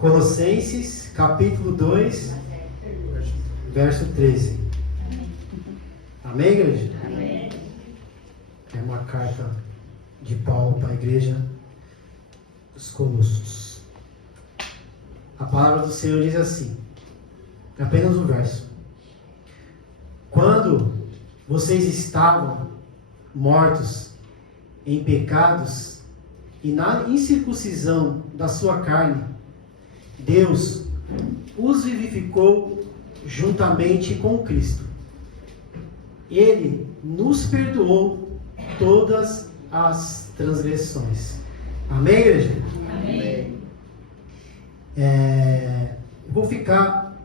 Colossenses, capítulo 2, verso 13. Amém, igreja? Amém. É uma carta de Paulo para a igreja dos Colossos. A palavra do Senhor diz assim, apenas um verso. Quando vocês estavam mortos em pecados e na incircuncisão da sua carne, Deus os vivificou juntamente com Cristo. Ele nos perdoou todas as transgressões. Amém, igreja? Amém. Vou ficar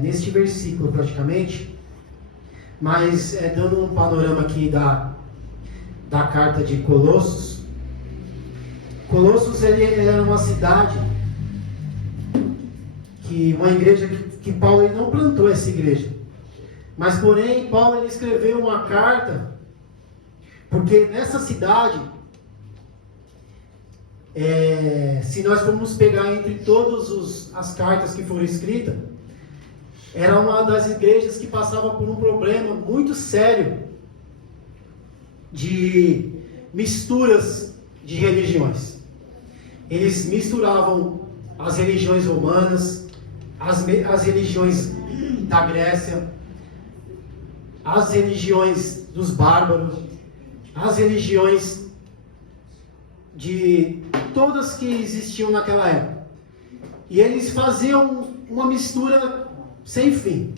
neste versículo praticamente, mas dando um panorama aqui da carta de Colossos. Colossos ele era uma cidade, uma igreja que Paulo ele não plantou essa igreja. Mas porém, Paulo ele escreveu uma carta, porque nessa cidade, se nós formos pegar entre todas as cartas que foram escritas, era uma das igrejas que passava por um problema muito sério de misturas de religiões. Eles misturavam as religiões romanas, as religiões da Grécia, as religiões dos bárbaros, as religiões de todas que existiam naquela época. E eles faziam uma mistura sem fim.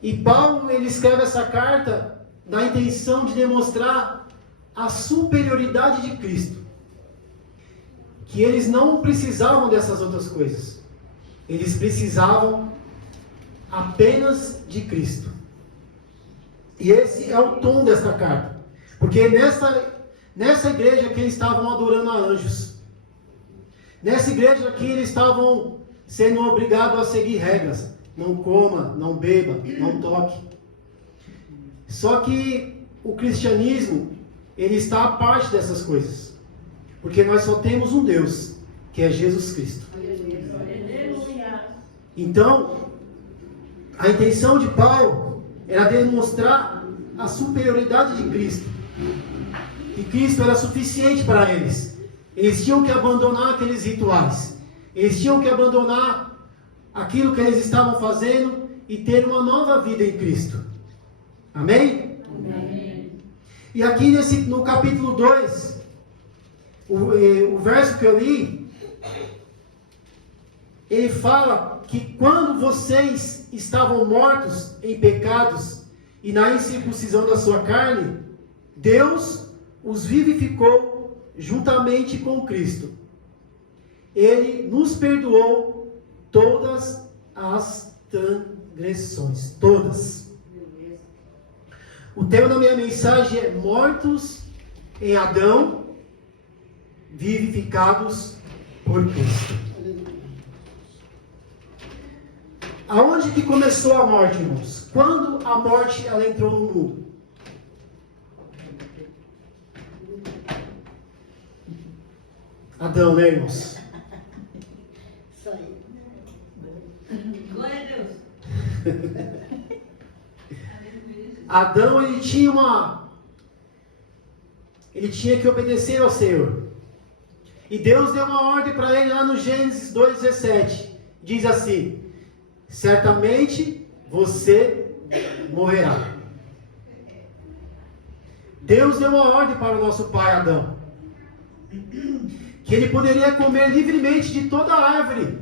E Paulo ele escreve essa carta na intenção de demonstrar a superioridade de Cristo. Que eles não precisavam dessas outras coisas. Eles precisavam apenas de Cristo. E esse é o tom dessa carta. Porque nessa igreja aqui eles estavam adorando a anjos. Nessa igreja aqui eles estavam sendo obrigados a seguir regras. Não coma, não beba, não toque. Só que o cristianismo, ele está à parte dessas coisas. Porque nós só temos um Deus, que é Jesus Cristo. Então, a intenção de Paulo era demonstrar a superioridade de Cristo. Que Cristo era suficiente para eles. Eles tinham que abandonar aqueles rituais. Eles tinham que abandonar aquilo que eles estavam fazendo e ter uma nova vida em Cristo. Amém? Amém. E aqui no capítulo 2, o verso que eu li, ele fala que quando vocês estavam mortos em pecados e na incircuncisão da sua carne, Deus os vivificou juntamente com Cristo. Ele nos perdoou todas as transgressões. Todas. O tema da minha mensagem é mortos em Adão, vivificados por Cristo. Aonde que começou a morte, irmãos? Quando a morte ela entrou no mundo? Adão, né, irmãos? Isso aí. Glória a Deus. Adão, ele tinha que obedecer ao Senhor. E Deus deu uma ordem para ele lá no Gênesis 2,17. Diz assim: certamente você morrerá. Deus deu uma ordem para o nosso pai Adão, que ele poderia comer livremente de toda a árvore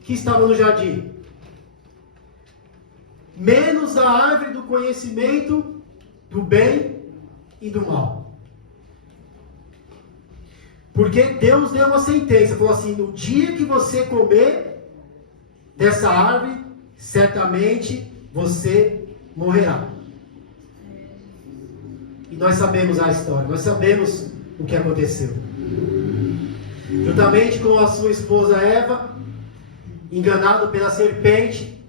que estava no jardim, menos da árvore do conhecimento do bem e do mal. Porque Deus deu uma sentença, falou assim: no dia que você comer dessa árvore, certamente você morrerá. E nós sabemos a história, nós sabemos o que aconteceu. Juntamente com a sua esposa Eva, enganado pela serpente,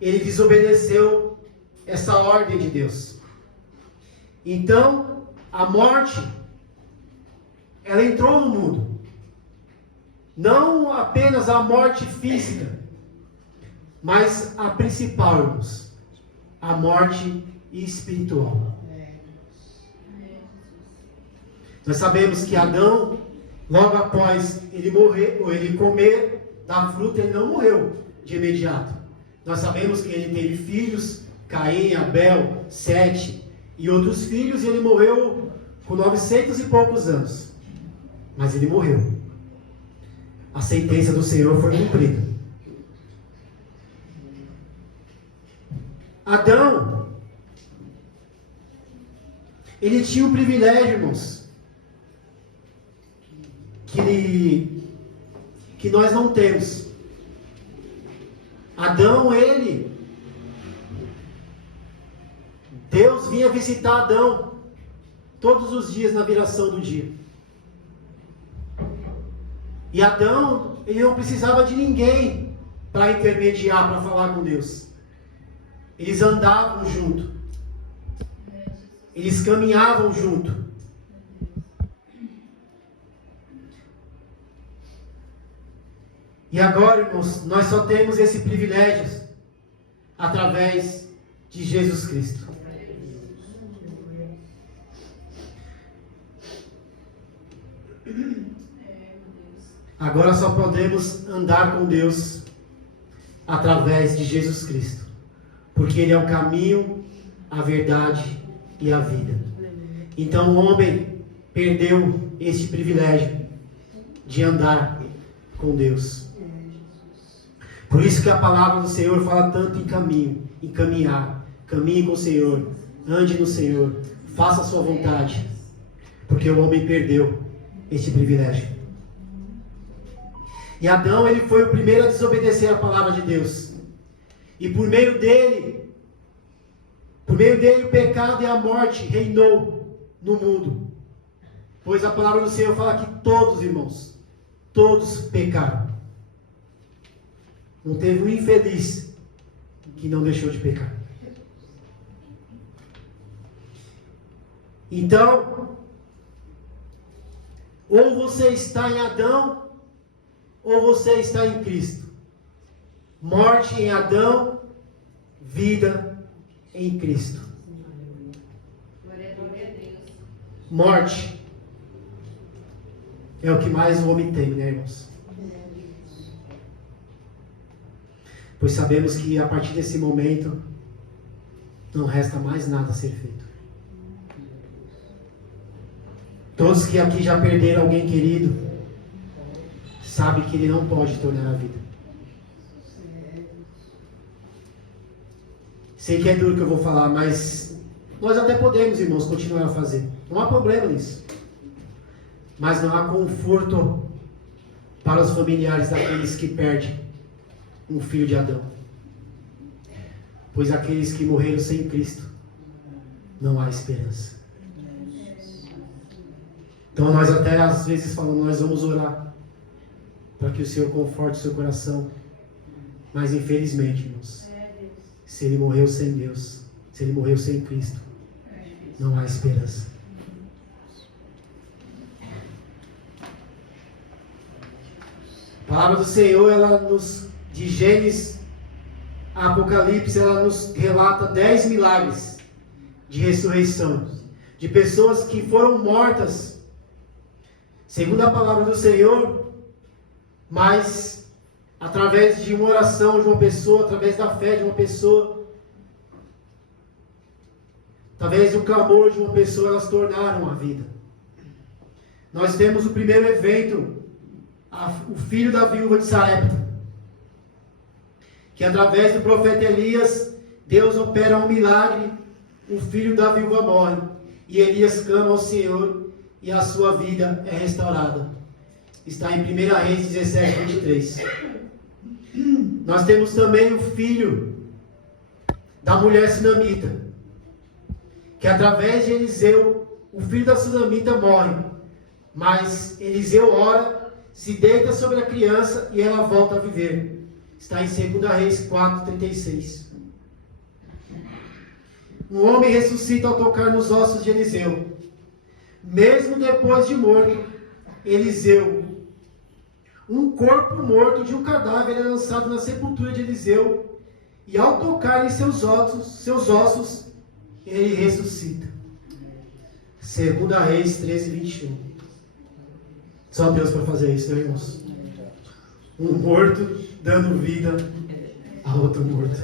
ele desobedeceu essa ordem de Deus. Então, a morte, ela entrou no mundo. não apenas a morte física, mas a principal, irmãos, a morte espiritual. Nós sabemos que Adão, logo após ele morrer, ou ele comer da fruta, ele não morreu de imediato. Nós sabemos que ele teve filhos, Caim, Abel, Sete e outros filhos, e ele morreu com 900 e poucos anos. Mas ele morreu. A sentença do Senhor foi cumprida. Adão, ele tinha o privilégio, irmãos, que nós não temos. Adão, Deus vinha visitar Adão todos os dias na viração do dia. E Adão, ele não precisava de ninguém para intermediar, para falar com Deus. Eles andavam junto. Eles caminhavam junto. E agora, irmãos, nós só temos esse privilégio através de Jesus Cristo. Agora só podemos andar com Deus através de Jesus Cristo, porque Ele é o caminho, a verdade e a vida. Então o homem perdeu esse privilégio de andar com Deus. Por isso que a palavra do Senhor fala tanto em caminho, em caminhar. Caminhe com o Senhor, ande no Senhor, faça a sua vontade, porque o homem perdeu esse privilégio. E Adão, ele foi o primeiro a desobedecer a palavra de Deus. E por meio dele o pecado e a morte reinou no mundo. Pois a palavra do Senhor fala que todos, irmãos, todos pecaram. Não teve um infeliz que não deixou de pecar. Então, ou você está em Adão, ou você está em Cristo. Morte em Adão, vida em Cristo. Glória a Deus. Morte é o que mais o homem tem, né, irmãos? Pois sabemos que a partir desse momento não resta mais nada a ser feito. Todos que aqui já perderam alguém querido sabem que ele não pode tornar a vida. Sei que é duro que eu vou falar, mas nós até podemos, irmãos, continuar a fazer. Não há problema nisso. Mas não há conforto para os familiares daqueles que perdem um filho de Adão. Pois aqueles que morreram sem Cristo, não há esperança. Então nós até às vezes falamos, nós vamos orar para que o Senhor conforte o seu coração. Mas infelizmente, irmãos, se ele morreu sem Deus, se ele morreu sem Cristo, não há esperança. A palavra do Senhor, de Gênesis a Apocalipse, ela nos relata 10 milagres de ressurreição, de pessoas que foram mortas, segundo a palavra do Senhor, mas através de uma oração de uma pessoa, através da fé de uma pessoa, através do clamor de uma pessoa, elas tornaram a vida. Nós temos o primeiro evento, o filho da viúva de Sarepta, que através do profeta Elias, Deus opera um milagre, o filho da viúva morre, e Elias clama ao Senhor, e a sua vida é restaurada. Está em 1 Reis 17, 23. Nós temos também o filho da mulher sunamita, que através de Eliseu, o filho da sunamita morre, mas Eliseu ora, se deita sobre a criança e ela volta a viver. Está em 2 Reis 4, 36. Um homem ressuscita ao tocar nos ossos de Eliseu. Mesmo depois de morto, Eliseu um corpo morto de um cadáver é lançado na sepultura de Eliseu, e ao tocar em seus ossos, ele ressuscita. 2 Reis 13, 21. Só Deus para fazer isso, né, irmãos? Um morto dando vida a outro morto.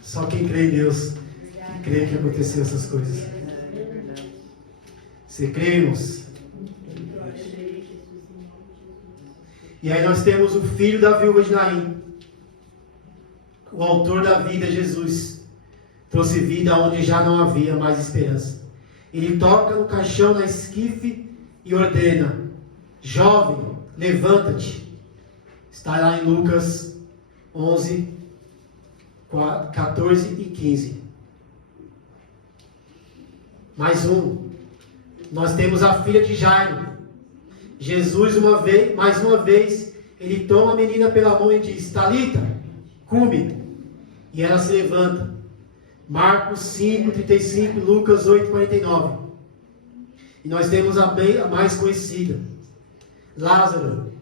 Só quem crê em Deus, que crê que aconteceu essas coisas. Você crê, irmãos? E aí nós temos o filho da viúva de Naim, o autor da vida, Jesus. Trouxe vida onde já não havia mais esperança. Ele toca no caixão na esquife e ordena: jovem, levanta-te. Está lá em Lucas 11, 14 e 15. Mais um. Nós temos a filha de Jairo. Jesus, mais uma vez, ele toma a menina pela mão e diz: Talita, cumi. E ela se levanta. Marcos 5, 35, Lucas 8, 49. E nós temos a mais conhecida, Lázaro.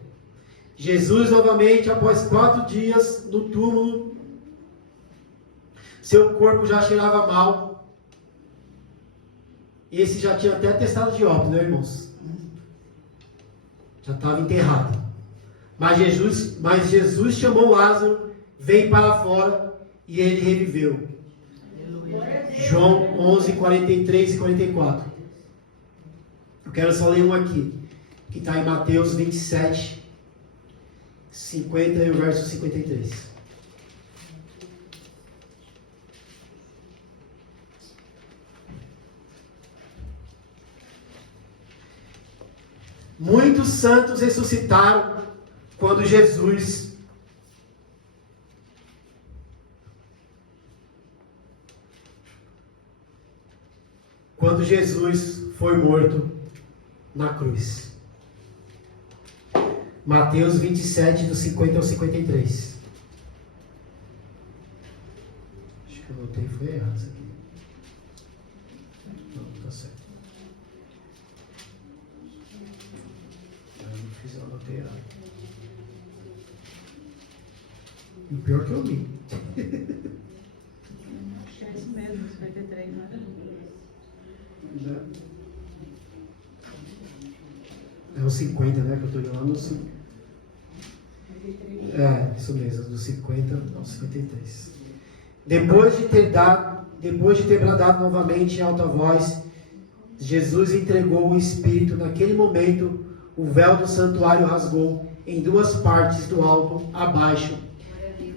Jesus novamente, após 4 dias no túmulo, seu corpo já cheirava mal. Esse já tinha até testado de óbito, né, irmãos? Já estava enterrado. Mas Jesus chamou Lázaro, vem para fora, e ele reviveu. João 11, 43 e 44. Eu quero só ler um aqui, que está em Mateus 27, 50 e o verso 53. Muitos santos ressuscitaram quando Jesus foi morto na cruz. Mateus 27, do 50 ao 53. Acho que eu anotei, foi errado isso aqui. Não, tá certo. Eu anotei errado. E o pior que eu li. Acho que é isso mesmo, 53, né? É o 50, né? Que eu estou olhando no 50. É, isso mesmo, do 50 ao 53. Depois de ter bradado novamente em alta voz, Jesus entregou o Espírito. Naquele momento, o véu do santuário rasgou em 2 partes, do alto a baixo.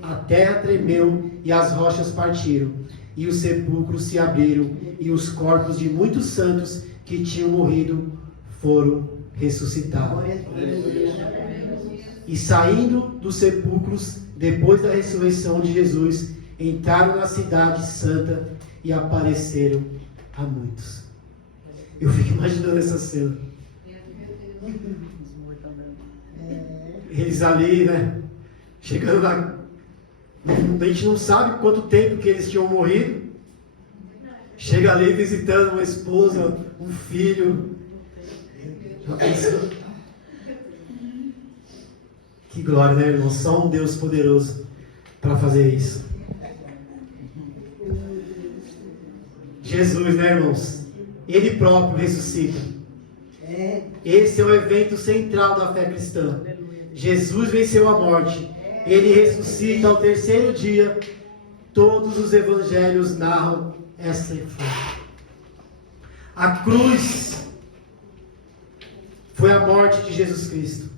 A terra tremeu e as rochas partiram, e os sepulcros se abriram, e os corpos de muitos santos que tinham morrido foram ressuscitados. E saindo dos sepulcros, depois da ressurreição de Jesus, entraram na cidade santa e apareceram a muitos. Eu fico imaginando essa cena. Eles ali, né? Chegando lá. A gente não sabe quanto tempo que eles tinham morrido. Chega ali visitando uma esposa, um filho. Já pensou? Que glória, né, irmão? Só um Deus poderoso para fazer isso. Jesus, né, irmãos? Ele próprio ressuscita. Esse é o evento central da fé cristã. Jesus venceu a morte. Ele ressuscita ao 3º dia. Todos os evangelhos narram essa fé. A cruz foi a morte de Jesus Cristo.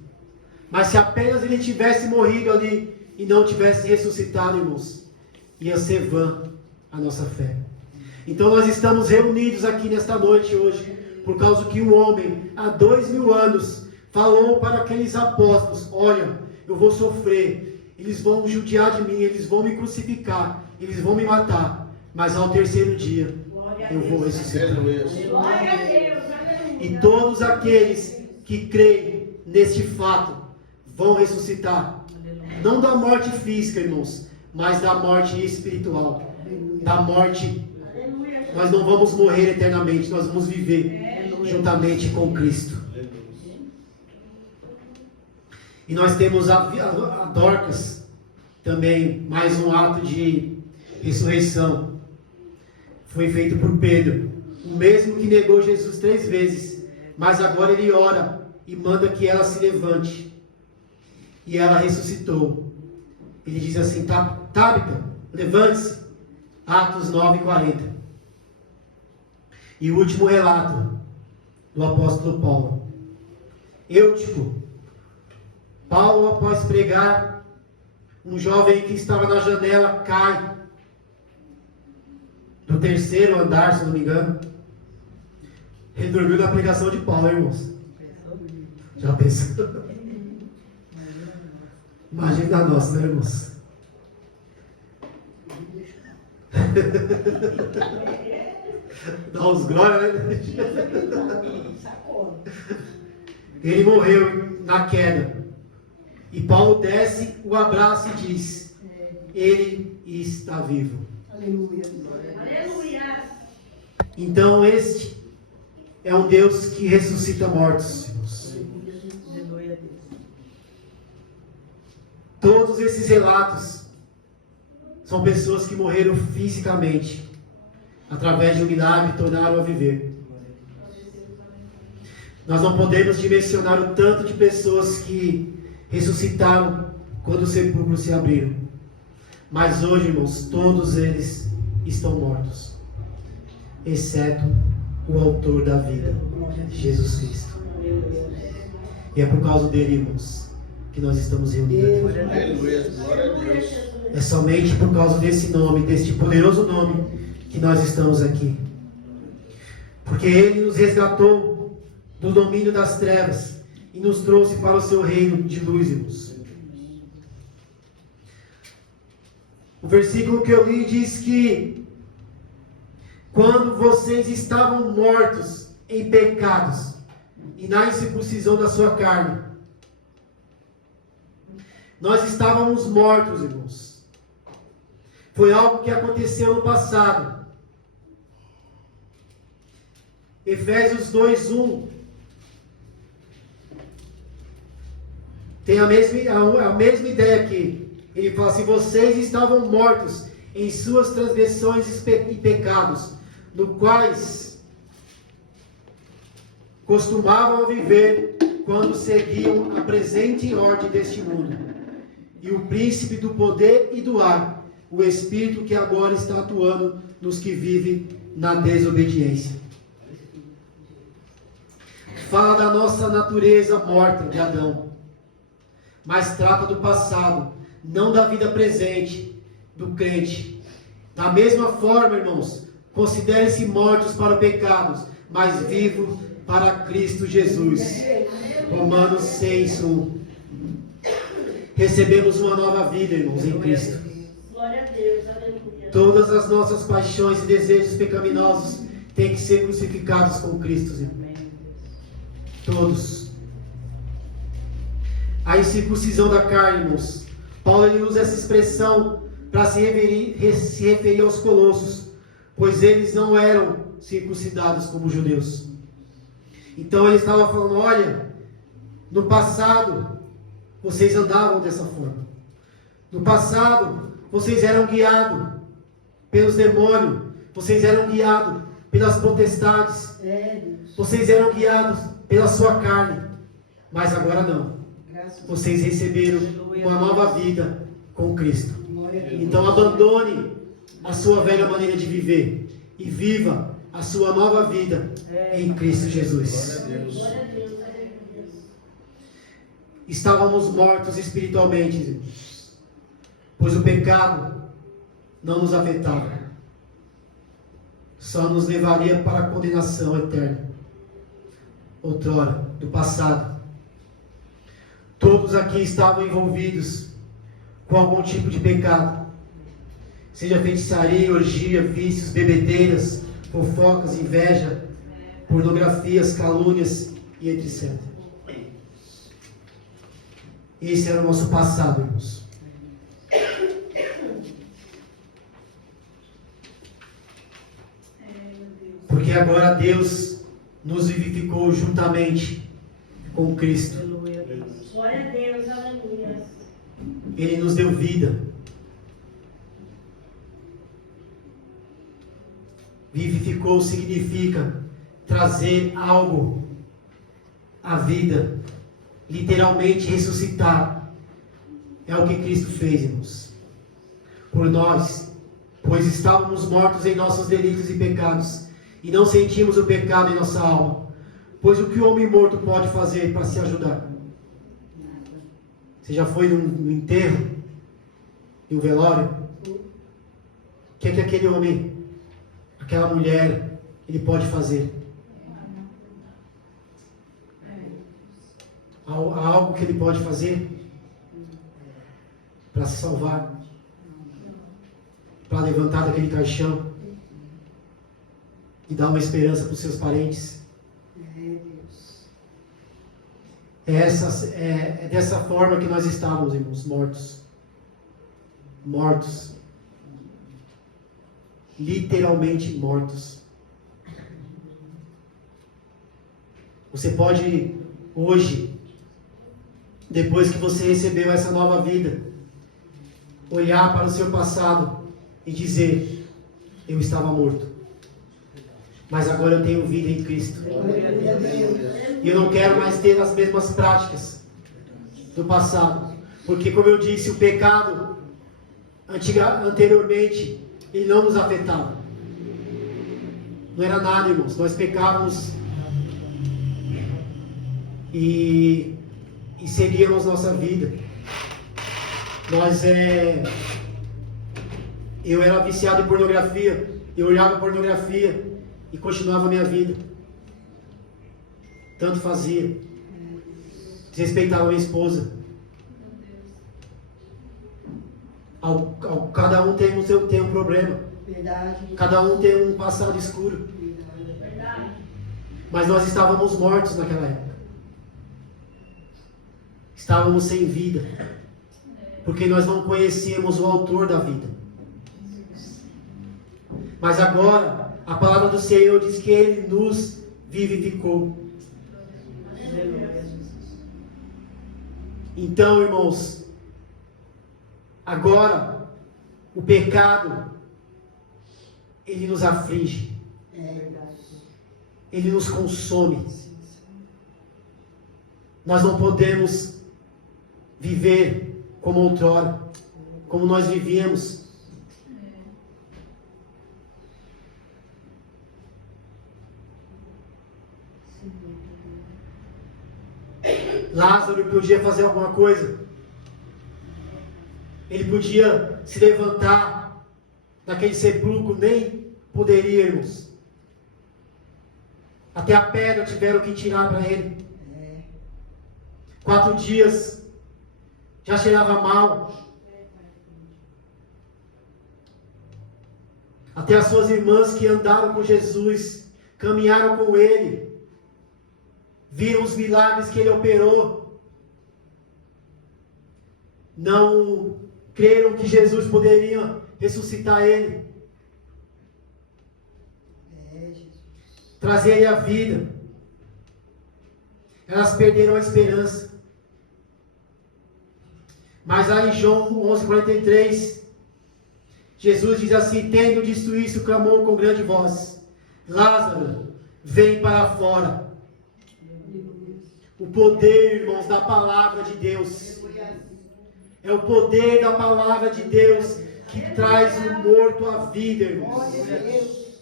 Mas se apenas ele tivesse morrido ali e não tivesse ressuscitado, irmãos, ia ser vã a nossa fé. Então nós estamos reunidos aqui nesta noite hoje, por causa que um homem, há 2000 anos, falou para aqueles apóstolos: olha, eu vou sofrer, eles vão judiar de mim, eles vão me crucificar, eles vão me matar, mas ao 3º dia eu vou ressuscitar. E todos aqueles que creem neste fato vão ressuscitar, não da morte física, irmãos, mas da morte espiritual, da morte. Nós não vamos morrer eternamente, nós vamos viver juntamente com Cristo. E nós temos a Dorcas, também mais um ato de ressurreição. Foi feito por Pedro, o mesmo que negou Jesus 3 vezes, mas agora ele ora e manda que ela se levante. E ela ressuscitou. Ele diz assim: Tabita, levante-se. Atos 9:40. E o último relato do apóstolo Paulo. Eutico. Paulo, após pregar, um jovem que estava na janela cai do 3º andar, se não me engano. Ele dormiu na pregação de Paulo, irmãos. Já pensou? Imagina a nossa, né, irmãos? Dá uns glórias, né? Ele morreu na queda. E Paulo desce, o abraça e diz: ele está vivo. Aleluia. Então este é um Deus que ressuscita mortos. Todos esses relatos são pessoas que morreram fisicamente, através de um milagre, tornaram a viver. Nós não podemos dimensionar o tanto de pessoas que ressuscitaram quando os sepulcros se abriram. Mas hoje, irmãos, todos eles estão mortos, exceto o autor da vida, Jesus Cristo. E é por causa dele, irmãos, que nós estamos reunidos aqui. Aleluia, glória a Deus. É somente por causa desse nome, deste poderoso nome, que nós estamos aqui. Porque ele nos resgatou do domínio das trevas e nos trouxe para o seu reino de luz, irmãos. O versículo que eu li diz que quando vocês estavam mortos em pecados e na incircuncisão da sua carne, nós estávamos mortos, irmãos. Foi algo que aconteceu no passado. Efésios 2:1 tem a mesma ideia aqui. Ele fala assim: vocês estavam mortos em suas transgressões e pecados, no quais costumavam viver quando seguiam a presente ordem deste mundo, e o príncipe do poder e do ar, o espírito que agora está atuando nos que vivem na desobediência. Fala da nossa natureza morta de Adão, mas trata do passado, não da vida presente do crente. Da mesma forma, irmãos, considerem-se mortos para pecados, mas vivos para Cristo Jesus. Romanos 6:1. Recebemos uma nova vida, irmãos, em Cristo. Glória a Deus, aleluia. Todas as nossas paixões e desejos pecaminosos têm que ser crucificados com Cristo, irmãos. Todos. A incircuncisão da carne, irmãos. Paulo ele usa essa expressão para se referir aos colossos, pois eles não eram circuncidados como judeus. Então ele estava falando: olha, no passado vocês andavam dessa forma. No passado vocês eram guiados pelos demônios, vocês eram guiados pelas potestades, vocês eram guiados pela sua carne. Mas agora não. Vocês receberam uma nova vida com Cristo. Então abandone a sua velha maneira de viver e viva a sua nova vida em Cristo Jesus. Glória a Deus. Estávamos mortos espiritualmente, irmãos, pois o pecado não nos afetava, só nos levaria para a condenação eterna. Outrora, do passado, todos aqui estavam envolvidos com algum tipo de pecado, seja feitiçaria, orgia, vícios, bebedeiras, fofocas, inveja, pornografias, calúnias e etc. Esse era o nosso passado, irmãos. Porque agora Deus nos vivificou juntamente com Cristo. Glória a Deus, aleluia. Ele nos deu vida. Vivificou significa trazer algo à vida, literalmente ressuscitar. É o que Cristo fez, irmãos, por nós, pois estávamos mortos em nossos delitos e pecados, e não sentimos o pecado em nossa alma. Pois o que o homem morto pode fazer para se ajudar? Você já foi no enterro, no velório? O que é que aquele homem, aquela mulher, ele pode fazer? Há algo que ele pode fazer para se salvar, para levantar daquele caixão e dar uma esperança para os seus parentes? É dessa forma que nós estávamos, irmãos, mortos, literalmente mortos. Você pode hoje, depois que você recebeu essa nova vida, olhar para o seu passado e dizer: eu estava morto, mas agora eu tenho vida em Cristo. E eu não quero mais ter as mesmas práticas do passado. Porque, como eu disse, o pecado anteriormente, ele não nos afetava. Não era nada, irmãos. Nós pecávamos e seguíamos nossa vida. Eu era viciado em pornografia. Eu olhava pornografia e continuava a minha vida. Tanto fazia. Desrespeitava a minha esposa. Cada um tem um problema. Verdade. Cada um tem um passado escuro. Verdade. Mas nós estávamos mortos naquela época. Estávamos sem vida. Porque nós não conhecíamos o autor da vida. Mas agora, a palavra do Senhor diz que Ele nos vivificou. Então, irmãos, agora o pecado, ele nos aflige, ele nos consome. Nós não podemos viver como outrora, como nós vivíamos. Lázaro podia fazer alguma coisa. Ele podia se levantar daquele sepulcro, nem poderíamos. Até a pedra tiveram que tirar para ele. 4 dias, já cheirava mal. Até as suas irmãs que andaram com Jesus, caminharam com ele, viram os milagres que ele operou, não creram que Jesus poderia ressuscitar ele, trazer ele à vida. Elas perderam a esperança. Mas lá em João 11:43, Jesus diz assim: tendo dito isso, clamou com grande voz: Lázaro, vem para fora. O poder, irmãos, da palavra de Deus. É o poder da palavra de Deus que traz o morto à vida, irmãos.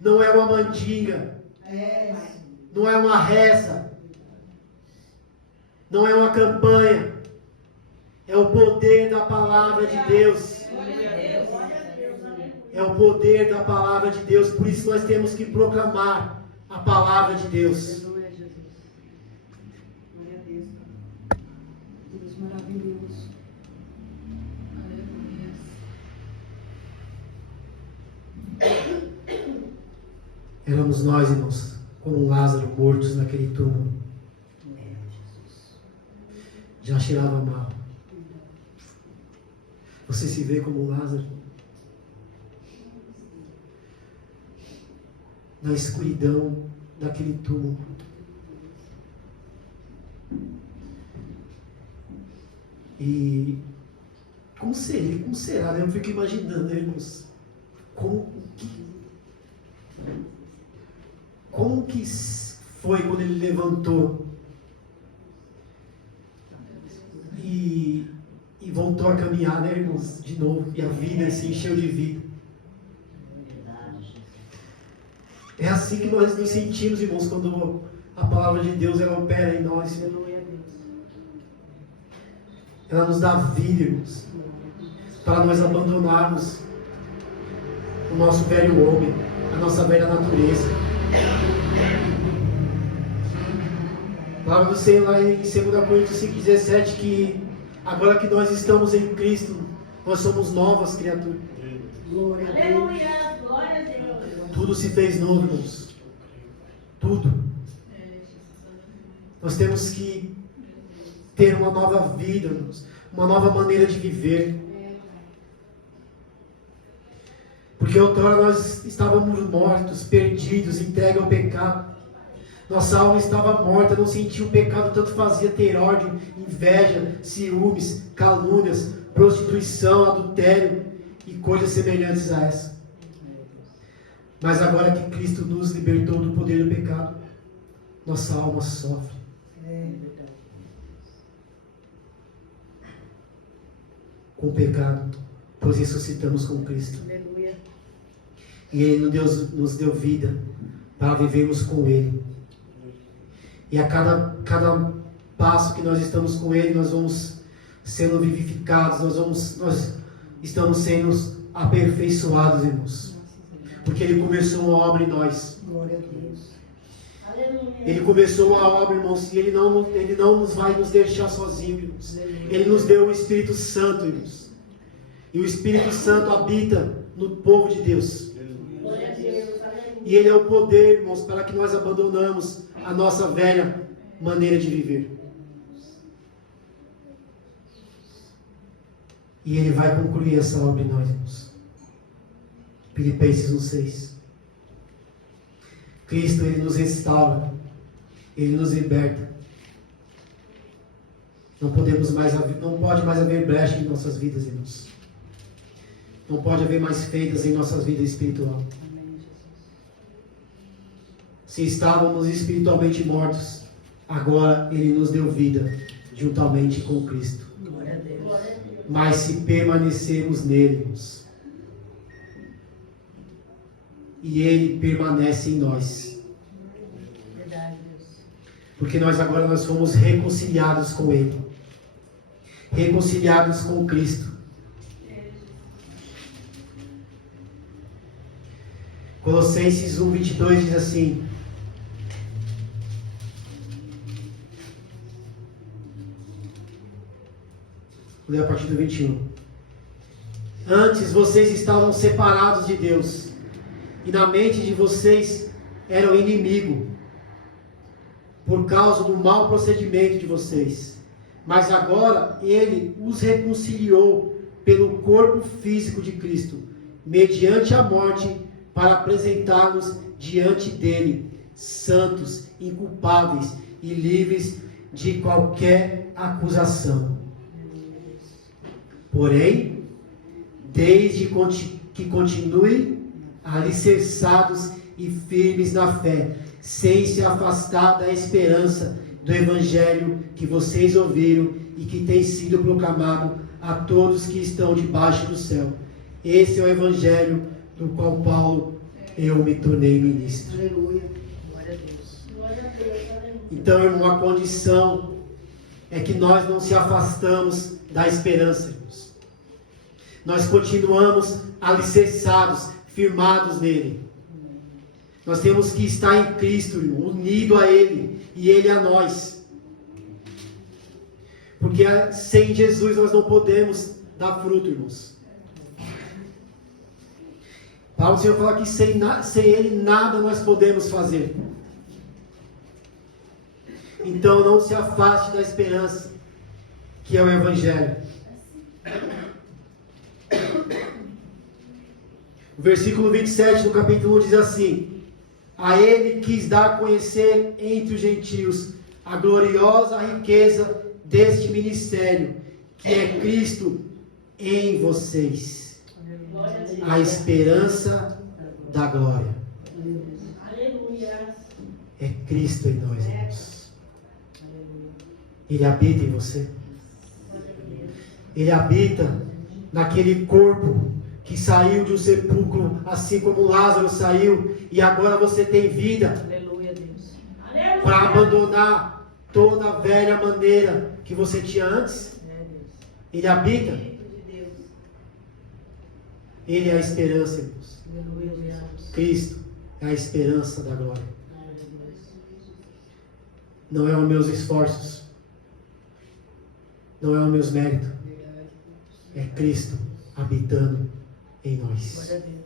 Não é uma mandinga. Não é uma reza. Não é uma campanha. É o poder da palavra de Deus. É o poder da palavra de Deus. Por isso nós temos que proclamar a palavra de Deus. Maravilhoso. Éramos nós, irmãos, como Lázaro, mortos naquele túmulo. Já cheirava mal. Você se vê como Lázaro? Na escuridão daquele túmulo. E como será, né? Eu fico imaginando, né, irmãos? Como que foi quando ele levantou e voltou a caminhar, né, irmãos? De novo, e a vida se encheu de vida. É assim que nós nos sentimos, irmãos, quando a palavra de Deus ela opera em nós. Ela nos dá vida, irmãos, para nós abandonarmos o nosso velho homem, a nossa velha natureza. A palavra do Senhor lá em 2 Coríntios 5,17 que agora que nós estamos em Cristo, nós somos novas criaturas. Aleluia, glória a Deus. Tudo se fez novo, irmãos. Tudo. Nós temos que ter uma nova vida, irmãos, uma nova maneira de viver. Porque outrora nós estávamos mortos, perdidos, entregues ao pecado. Nossa alma estava morta, não sentia o pecado, tanto fazia ter ódio, inveja, ciúmes, calúnias, prostituição, adultério e coisas semelhantes a essa. Mas agora que Cristo nos libertou do poder do pecado, nossa alma sofre. Com o pecado, pois ressuscitamos com Cristo. Aleluia. E Ele nos deu vida para vivermos com Ele. E a cada passo que nós estamos com Ele, nós vamos sendo vivificados, nós estamos sendo aperfeiçoados, irmãos. Porque Ele começou uma obra em nós. Glória a Deus. Aleluia. Ele começou uma obra, irmãos, e Ele não nos vai nos deixar sozinhos, irmãos. Ele nos deu o Espírito Santo, irmãos. E o Espírito Santo habita no povo de Deus. Glória a Deus. Aleluia. E Ele é o poder, irmãos, para que nós abandonamos a nossa velha maneira de viver. E Ele vai concluir essa obra em nós, irmãos. Filipenses 1,6. Cristo, Ele nos restaura. Ele nos liberta. Não pode mais haver brecha em nossas vidas, irmãos. Não pode haver mais feitas em nossas vidas espirituais. Se estávamos espiritualmente mortos, agora Ele nos deu vida juntamente com Cristo. Glória a Deus. Mas se permanecermos nele, irmãos, e Ele permanece em nós, Verdade, Deus. porque nós fomos reconciliados com Ele, reconciliados com Cristo. Colossenses 1,22 diz assim: vou ler a partir do 21. Antes vocês estavam separados de Deus, e na mente de vocês eram inimigo, por causa do mau procedimento de vocês. Mas agora Ele os reconciliou pelo corpo físico de Cristo, mediante a morte, para apresentar-nos diante dele, santos, inculpáveis e livres de qualquer acusação. Porém, desde que continuem alicerçados e firmes na fé, sem se afastar da esperança do Evangelho que vocês ouviram e que tem sido proclamado a todos que estão debaixo do céu. Esse é o Evangelho do qual Paulo, eu me tornei ministro. Aleluia. Glória a Deus. Glória a Deus. Aleluia. Então, irmão, a condição é que nós não se afastamos da esperança, irmãos. Nós continuamos alicerçados, firmados nele. Nós temos que estar em Cristo, irmão, unido a Ele e Ele a nós. Porque sem Jesus nós não podemos dar fruto, irmãos. Paulo, o Senhor fala que sem Ele nada nós podemos fazer. Então não se afaste da esperança, que é o Evangelho. O versículo 27 do capítulo 1 diz assim: a Ele quis dar a conhecer entre os gentios a gloriosa riqueza deste ministério, que é Cristo em vocês, Glória a Deus. a esperança da glória. Aleluia. É Cristo em nós, irmãos. Ele habita em você. Ele habita naquele corpo que saiu de um sepulcro, assim como Lázaro saiu, e agora você tem vida Aleluia, Deus. Aleluia. para abandonar toda a velha maneira que você tinha antes. É, Deus. Ele habita. Espírito de Deus. Ele é a esperança, irmãos. Aleluia, Deus. Cristo é a esperança da glória. Glória a Deus. Não é os meus esforços, não é os meus méritos, é Cristo habitando em nós. Glória a Deus.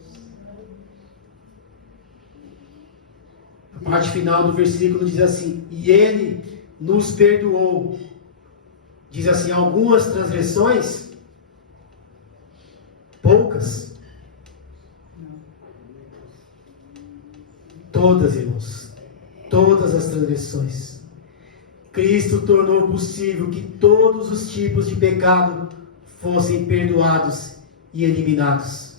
A parte final do versículo diz assim: e Ele nos perdoou. Diz assim: algumas transgressões, poucas. Todas, irmãos, todas as transgressões. Cristo tornou possível que todos os tipos de pecado fossem perdoados e eliminados.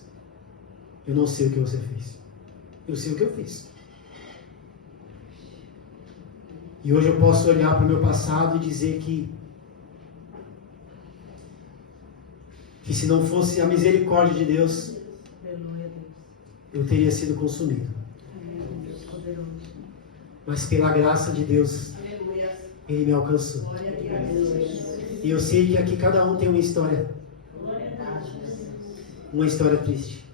Eu não sei o que você fez. Eu sei o que eu fiz. E hoje eu posso olhar para o meu passado e dizer que se não fosse a misericórdia de Deus, Aleluia, Deus. eu teria sido consumido. Amém, Deus poderoso. Mas pela graça de Deus, Aleluia. Ele me alcançou. Glória a Deus. E eu sei que aqui cada um tem uma história. Uma história triste.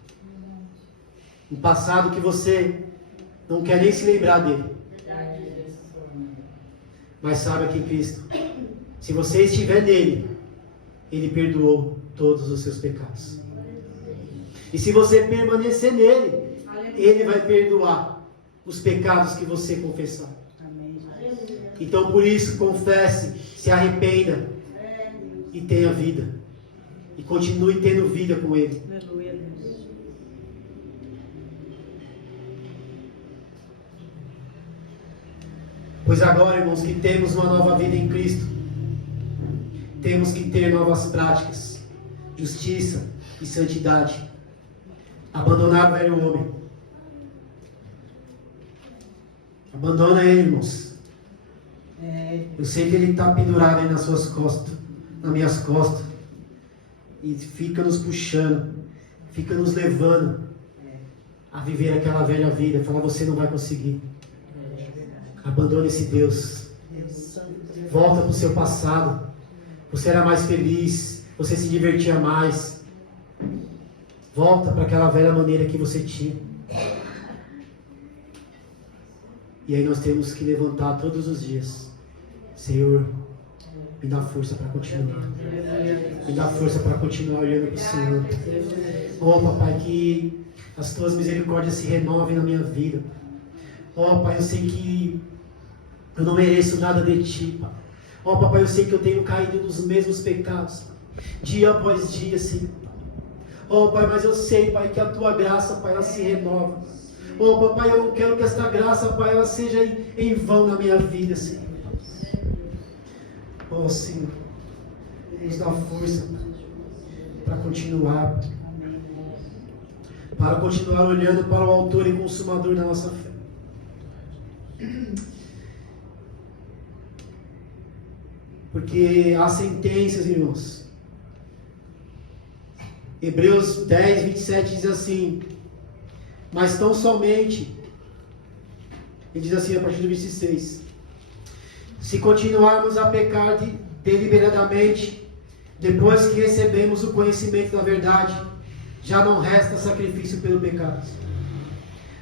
Um passado que você não quer nem se lembrar dele. Mas saiba que Cristo, se você estiver nele, Ele perdoou todos os seus pecados. E se você permanecer nele, Ele vai perdoar os pecados que você confessar. Amém, Jesus. Então por isso, confesse, se arrependa e tenha vida. E continue tendo vida com Ele. Aleluia, Deus. Pois agora, irmãos, que temos uma nova vida em Cristo, temos que ter novas práticas, justiça e santidade. Abandonar o velho homem. Abandona ele, irmãos. Eu sei que ele está pendurado aí nas suas costas, nas minhas costas, e fica nos puxando, fica nos levando a viver aquela velha vida. Fala, você não vai conseguir. Abandone esse Deus. Volta para o seu passado. Você era mais feliz. Você se divertia mais. Volta para aquela velha maneira que você tinha. E aí nós temos que levantar todos os dias. Senhor, me dá força para continuar. Me dá força para continuar olhando para o Senhor. Oh, papai, que as tuas misericórdias se renovem na minha vida. Oh, pai, eu sei que eu não mereço nada de ti, pai. Oh, papai, eu sei que eu tenho caído nos mesmos pecados, dia após dia, Senhor. Oh, pai, mas eu sei, pai, que a tua graça, pai, ela se renova. Oh, papai, eu não quero que esta graça, pai, ela seja em vão na minha vida, Senhor. Oh, Senhor, nos dá força para continuar, para continuar olhando para o autor e consumador da nossa fé. Porque há sentenças, irmãos. Hebreus 10, 27 diz assim: mas tão somente, ele diz assim a partir do 26, se continuarmos a pecar deliberadamente, depois que recebemos o conhecimento da verdade, já não resta sacrifício pelo pecado,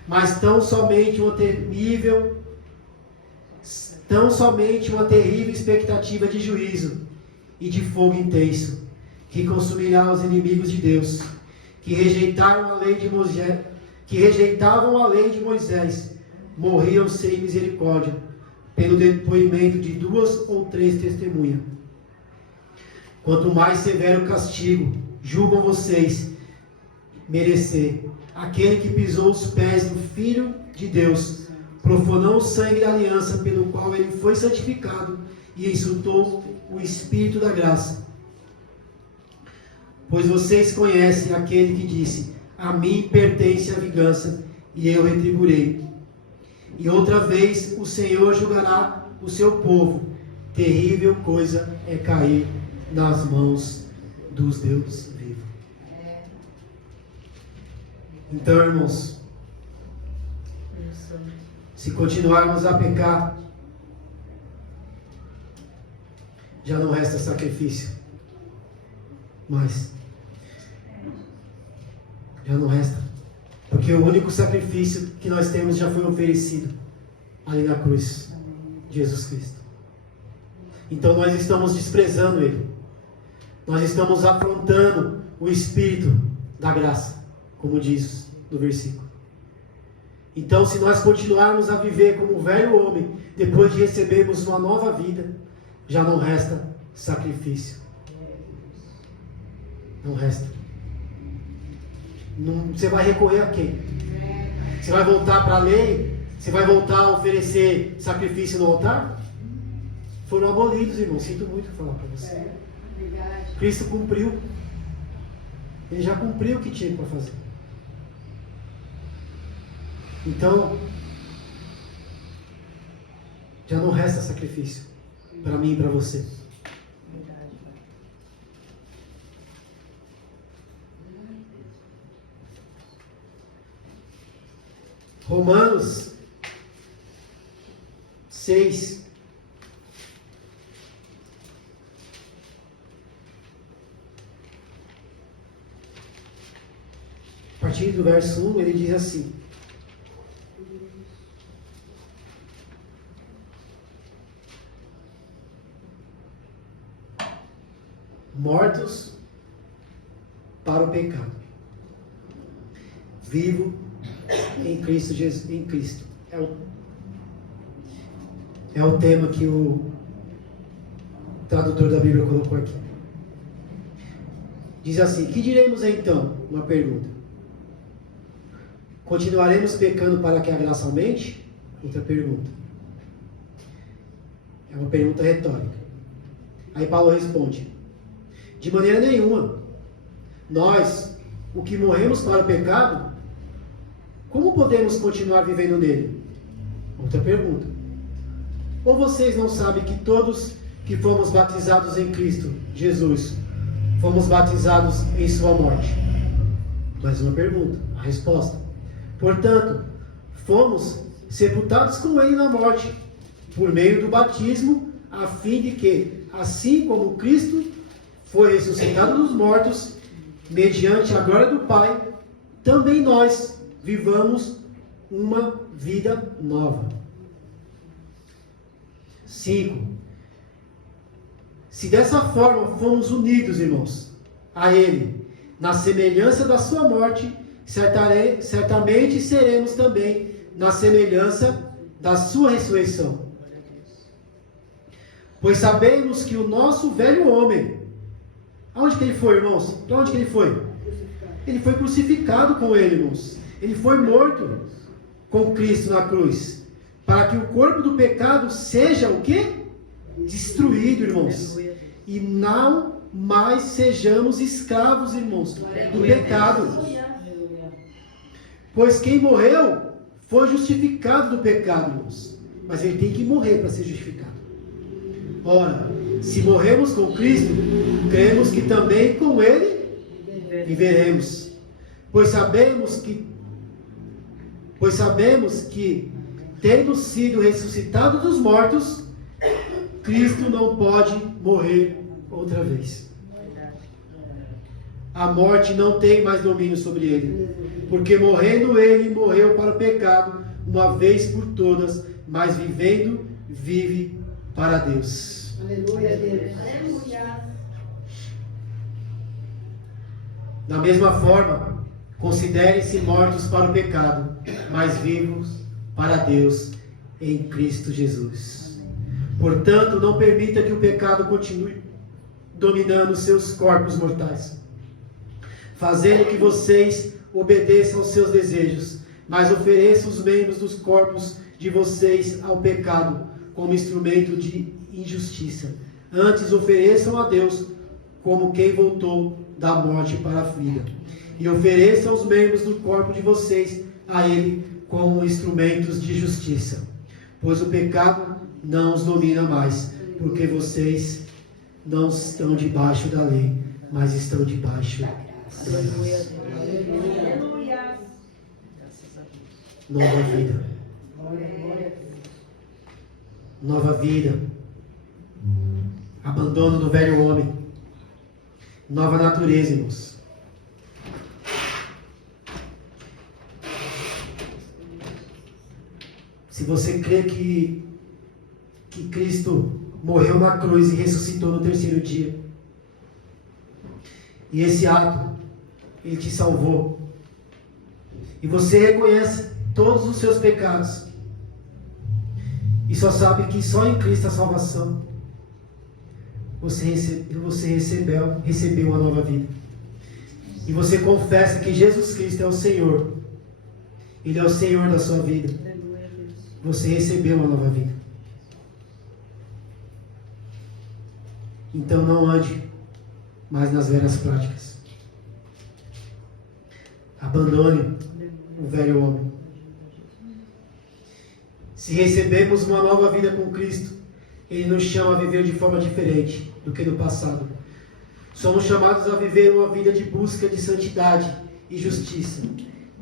mas tão somente uma terrível expectativa de juízo e de fogo intenso, que consumirá os inimigos de Deus, que rejeitavam a lei de Moisés, morriam sem misericórdia, pelo depoimento de 2 ou 3 testemunhas. Quanto mais severo castigo julgam vocês merecer aquele que pisou os pés do Filho de Deus, profanou o sangue da aliança pelo qual ele foi santificado e insultou o Espírito da graça. Pois vocês conhecem aquele que disse: a mim pertence a vingança, e eu retribuirei. E outra vez o Senhor julgará o seu povo. Terrível coisa é cair nas mãos dos Deus vivos. Então, irmãos, se continuarmos a pecar, já não resta sacrifício. Mas já não resta. Porque o único sacrifício que nós temos já foi oferecido ali na cruz. Jesus Cristo. Então nós estamos desprezando Ele. Nós estamos afrontando o Espírito da graça, como diz no versículo. Então, se nós continuarmos a viver como o velho homem, depois de recebermos uma nova vida, já não resta sacrifício. Não resta. Você vai recorrer a quem? Você vai voltar para a lei? Você vai voltar a oferecer sacrifício no altar? Foram abolidos, irmão. Sinto muito falar para você. Cristo cumpriu. Ele já cumpriu o que tinha para fazer. Então, já não resta sacrifício para mim e para você. Romanos 6. A partir do verso 1, ele diz assim: mortos para o pecado, vivo em Cristo Jesus, em Cristo. É o tema que o tradutor da Bíblia colocou aqui. Diz assim: que diremos então? Uma pergunta. Continuaremos pecando para que a graça aumente? Outra pergunta. É uma pergunta retórica. Aí Paulo responde: de maneira nenhuma. Nós, o que morremos para o pecado, como podemos continuar vivendo nele? Outra pergunta. Ou vocês não sabem que todos que fomos batizados em Cristo Jesus, fomos batizados em sua morte? Mais uma pergunta. A resposta: portanto, fomos sepultados com ele na morte, por meio do batismo, a fim de que, assim como Cristo foi ressuscitado dos mortos, mediante a glória do Pai, também nós vivamos uma vida nova. 5. Se dessa forma fomos unidos, irmãos, a Ele, na semelhança da sua morte, certamente seremos também na semelhança da sua ressurreição. Pois sabemos que o nosso velho homem, aonde que ele foi, irmãos? Para onde que ele foi? Ele foi crucificado com ele, irmãos. Ele foi morto com Cristo na cruz, para que o corpo do pecado seja o quê? Destruído, irmãos. E não mais sejamos escravos, irmãos, do pecado. Pois quem morreu foi justificado do pecado, irmãos. Mas ele tem que morrer para ser justificado. Ora, se morremos com Cristo, cremos que também com Ele viveremos. Pois sabemos que, tendo sido ressuscitado dos mortos, Cristo não pode morrer outra vez. A morte não tem mais domínio sobre ele, porque morrendo ele, morreu para o pecado, uma vez por todas, mas vivendo, vive para Deus. Aleluia, Deus. Aleluia. Da mesma forma, considerem-se mortos para o pecado, mas vivos para Deus em Cristo Jesus. Portanto, não permita que o pecado continue dominando seus corpos mortais, fazendo que vocês obedeçam aos seus desejos, mas ofereçam os membros dos corpos de vocês ao pecado como instrumento de injustiça. Antes ofereçam a Deus como quem voltou da morte para a vida. E ofereça os membros do corpo de vocês a Ele como instrumentos de justiça. Pois o pecado não os domina mais, porque vocês não estão debaixo da lei, mas estão debaixo da graça. Aleluia. Nova vida. Nova vida. Abandono do velho homem. Nova natureza, irmãos. Se você crê que Cristo morreu na cruz e ressuscitou no terceiro dia, e esse ato, Ele te salvou, e você reconhece todos os seus pecados, e só sabe que só em Cristo a salvação, você recebeu uma nova vida. E você confessa que Jesus Cristo é o Senhor. Ele é o Senhor da sua vida. Você recebeu uma nova vida. Então não ande mais nas velhas práticas. Abandone o velho homem. Se recebemos uma nova vida com Cristo, Ele nos chama a viver de forma diferente do que no passado. Somos chamados a viver uma vida de busca de santidade e justiça.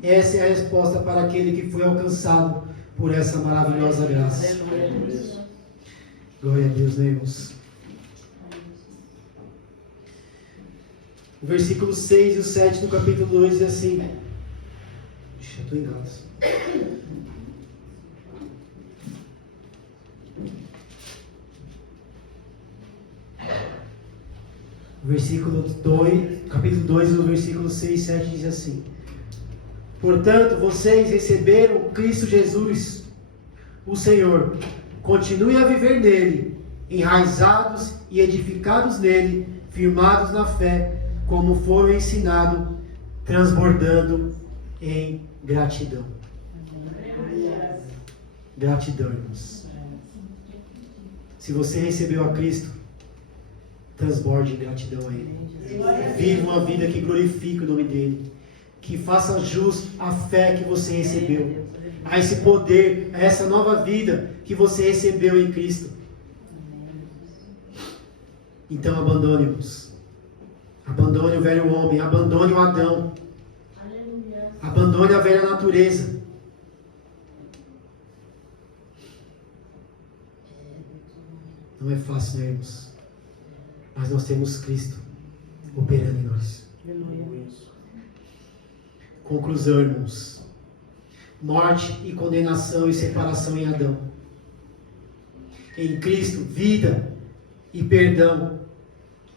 Essa é a resposta para aquele que foi alcançado por essa maravilhosa graça. Glória a Deus, né, irmãos? O versículo 6 e o 7 do capítulo 2 diz assim. Deixa eu estou em Gálatas. Versículo 2, capítulo 2, no versículo 6 e 7 diz assim: Portanto, vocês receberam Cristo Jesus, o Senhor. Continue a viver nele, enraizados e edificados nele, firmados na fé, como foram ensinados, transbordando em gratidão. Gratidão, irmãos. Se você recebeu a Cristo, transborde em gratidão a Ele. Viva uma vida que glorifique o nome dEle. Que faça jus à fé que você recebeu. A esse poder, a essa nova vida que você recebeu em Cristo. Então abandone-os. Abandone o velho homem. Abandone o Adão. Abandone a velha natureza. Não é fácil, né, irmãos? Mas nós temos Cristo operando em nós. Conclusão, irmãos. Morte e condenação e separação em Adão. Em Cristo, vida e perdão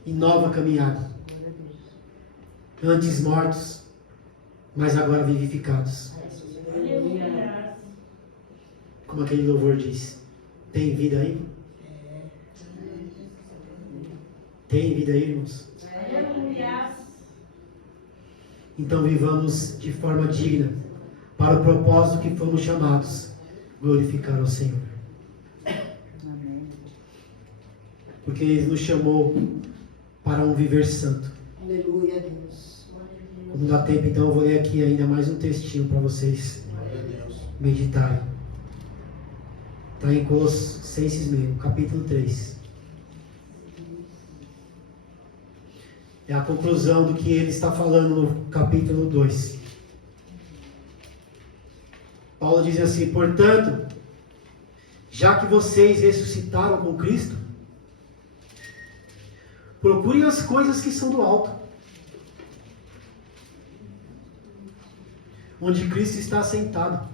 e nova caminhada. Antes mortos, mas agora vivificados. Como aquele louvor diz. Tem vida aí? Tem vida aí, irmãos? Então vivamos de forma digna, para o propósito que fomos chamados, glorificar ao Senhor. Porque Ele nos chamou para um viver santo. Aleluia, Deus. Como dá tempo, então eu vou ler aqui ainda mais um textinho para vocês meditarem. Está em Colossenses mesmo, capítulo 3. É a conclusão do que ele está falando no capítulo 2. Paulo diz assim: portanto, já que vocês ressuscitaram com Cristo, procurem as coisas que são do alto, onde Cristo está assentado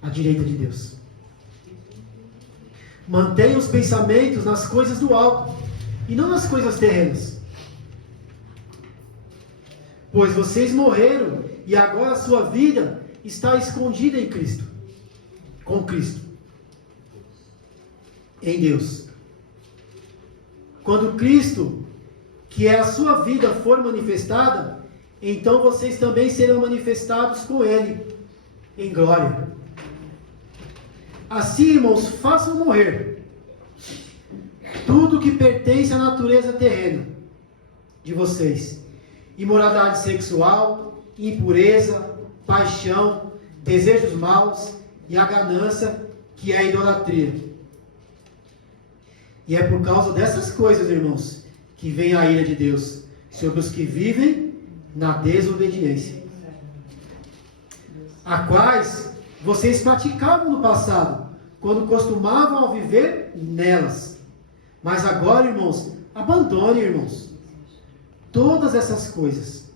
à direita de Deus. Mantenham os pensamentos nas coisas do alto e não nas coisas terrenas. Pois vocês morreram e agora a sua vida está escondida em Cristo. Com Cristo. Em Deus. Quando Cristo, que é a sua vida, for manifestada, então vocês também serão manifestados com Ele em glória. Assim, irmãos, façam morrer tudo que pertence à natureza terrena: de vocês: imoralidade sexual, impureza, paixão, desejos maus e a ganância, que é a idolatria. E é por causa dessas coisas, irmãos, que vem a ira de Deus sobre os que vivem na desobediência, a quais vocês praticavam no passado, quando costumavam viver nelas. Mas agora, irmãos, abandone, irmãos, todas essas coisas: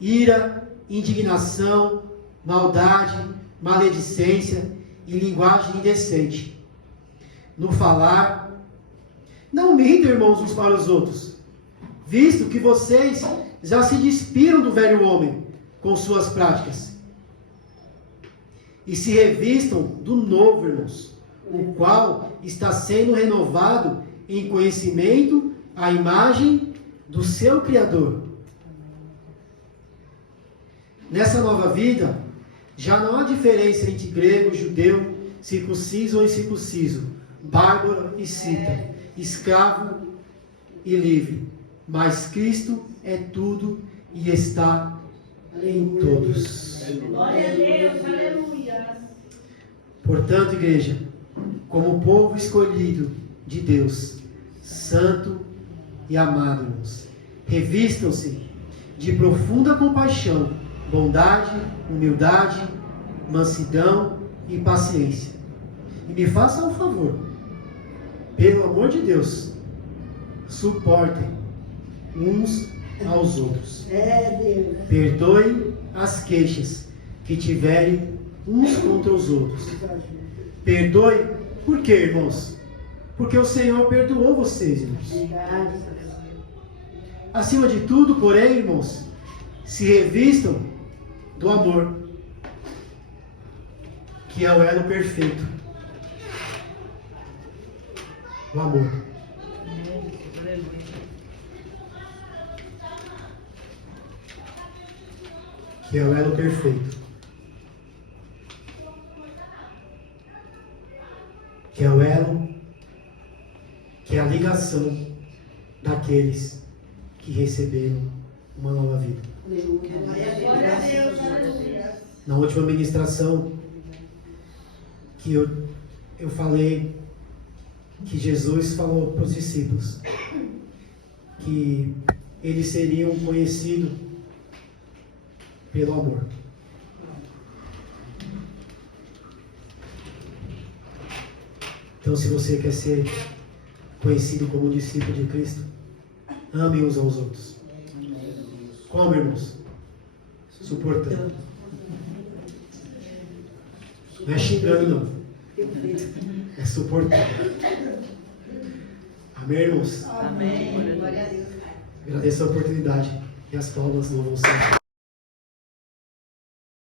ira, indignação, maldade, maledicência e linguagem indecente. No falar, não mintam, irmãos, uns para os outros, visto que vocês já se despiram do velho homem com suas práticas, e se revistam do novo, irmãos, o qual está sendo renovado em conhecimento à imagem do seu Criador. Nessa nova vida, já não há diferença entre grego, judeu, circunciso ou incircunciso, bárbaro e cita, escravo e livre, mas Cristo é tudo e está em todos. Glória a Deus, aleluia. Portanto, igreja, como povo escolhido de Deus, santo e amado, irmãos, revistam-se de profunda compaixão, bondade, humildade, mansidão e paciência. E me façam um favor, pelo amor de Deus, suportem uns aos outros. Deus. Perdoem as queixas que tiverem uns contra os outros. Perdoe, por quê, irmãos? Porque o Senhor perdoou vocês, irmãos. Acima de tudo, porém, irmãos, se revistam do amor, que é o elo perfeito. O amor. Que é o elo perfeito. Que é o elo, que é a ligação daqueles que receberam uma nova vida. Glória a Deus, aleluia. Na última ministração que eu falei que Jesus falou para os discípulos que eles seriam conhecidos pelo amor. Então, se você quer ser conhecido como discípulo de Cristo, ame uns aos outros. Como, irmãos? Suportando. Não é xingando, não. É suportando. Amém, irmãos? Amém. Agradeço a oportunidade. E as palmas louvam o Senhor.